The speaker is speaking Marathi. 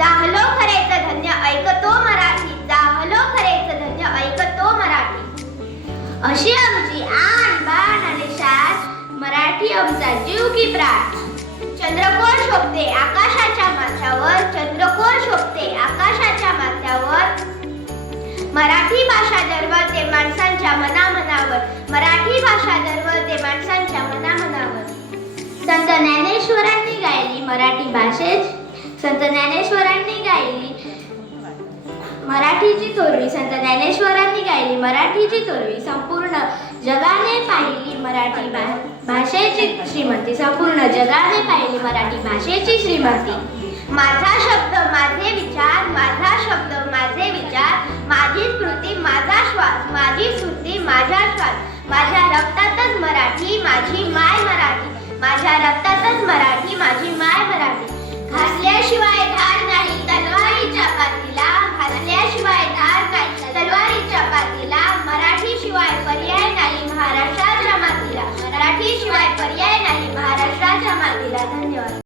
जाहलो खरेचं धन्य ऐकतो मराठी जाहलो खरेचं धन्य ऐकतो मराठी. अशी आमची आण बाण आणि शास मराठी आमचा जीव की प्राण. चंद्रकोर शोभते आकाशाच्या माथ्यावर चंद्रकोर शोभते आकाशाच्या माथ्यावर. मराठी भाषा दरवळते माणसांच्या मनामनावर मराठी भाषा दरवळते माणसांच्या मनामनावर. संत ज्ञानेश्वरांनी गायली मराठी भाषेत संत ज्ञानेश्वरांनी गायली. मराठीची थोरवी संत ज्ञानेश्वरांनी गायली. मराठीची थोरवी संपूर्ण जगाने पाहिली मराठी भा- भाषेची श्रीमंती. संपूर्ण जगाने पाहिली मराठी भाषेची श्रीमंती. माझा